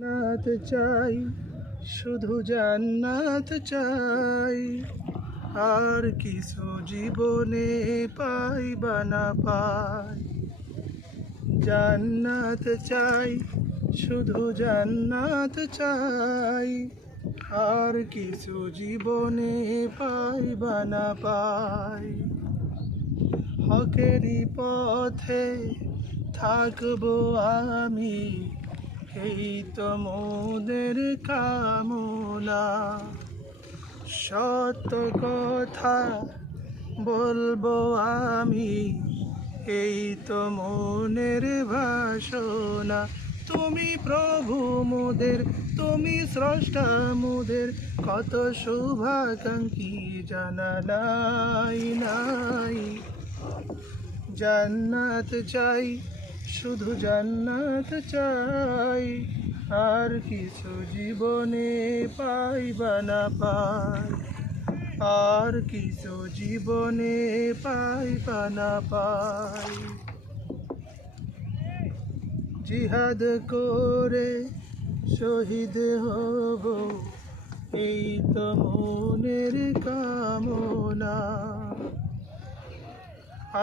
জান্নাত চাই, শুধু জান্নাত চাই, আর কিছু জীবনে পাই বা না পাই। জান্নাত চাই, শুধু জান্নাত চাই, আর কিছু জীবনে পাই বা না পাই। হকেরই পথে থাকবো আমি, এই তো মোদের কামনা। সত্য কথা বলবো আমি, এই তো মনের বাসনা। তুমি প্রভু মোদের, তুমি স্রষ্টা মোদের, কত শুভাকাঙ্ক্ষী জানা নাই নাই। জান্নাত চাই, শুধু জান্নাত চাই, আর কিছু জীবনে পাই বা না পাই। আর কিছু জীবনে পাই বা না পাই। জিহাদ করে শহীদ হব, এই তো মনের কামনা।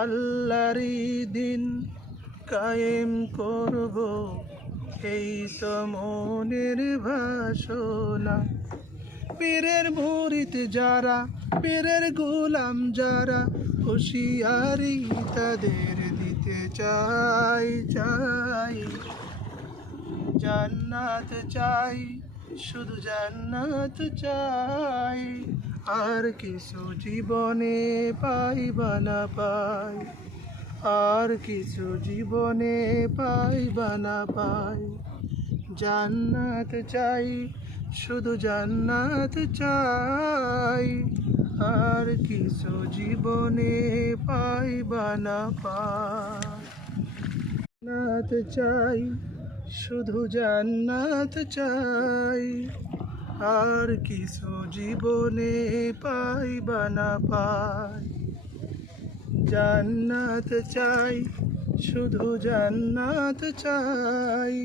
আল্লাহরই দিন কায়েম করব, এই তো মনের বাসনা। পীরের মুরিদ যারা, পীরের গোলাম যারা, হুঁশিয়ারি তাদের দিতে চাই চাই। জান্নাত চাই, শুধু জান্নাত চাই, আর কিছু জীবনে পাই বা না পাই। আর কিছু জীবনে পাই বা না পাই। জান্নাত চাই, শুধু জান্নাত চাই, আর কিছু জীবনে পাই বা না পাই। জান্নাত চাই, শুধু জান্নাত চাই, আর কিছু জীবনে পাই বা না পাই। জান্নাত চাই, শুধু জান্নাত চাই,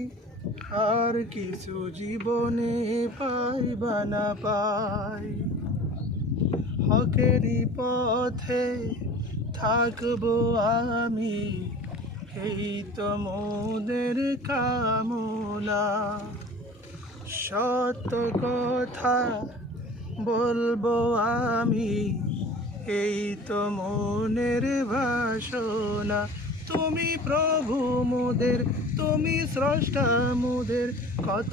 আর কিছু জীবনে পাই বা না পাই। হকেরই পথে থাকবো আমি, এই তো মোদের কামনা। সত্য কথা বলবো আমি, এই তো মনের বাসনা। তুমি প্রভু মোদের, তুমি স্রষ্টা মোদের, কত